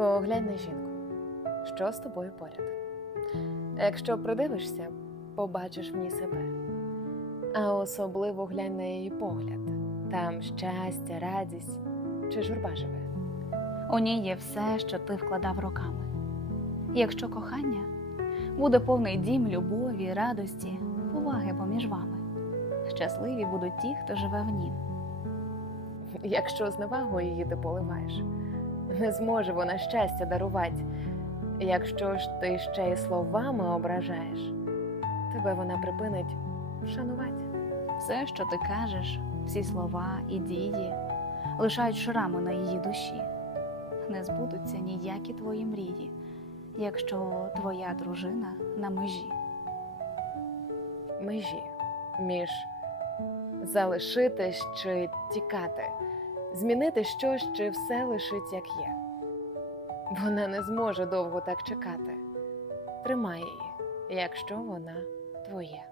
Поглянь на жінку, що з тобою поряд. Якщо придивишся, побачиш в ній себе. А особливо глянь на її погляд. Там щастя, радість чи журба живе. У ній є все, що ти вкладав роками. Якщо кохання буде повний дім любові, радості, поваги поміж вами. Щасливі будуть ті, хто живе в нім. Якщо зневагою її ти поливаєш, не зможе вона щастя дарувати. Якщо ж ти ще й словами ображаєш, тебе вона припинить шанувати. Все, що ти кажеш, всі слова і дії лишають шрами на її душі. Не збудуться ніякі твої мрії, якщо твоя дружина на межі. межі між залишитись чи тікати, змінити щось чи все лишить як є. Вона не зможе довго так чекати. Тримай її, якщо вона твоє.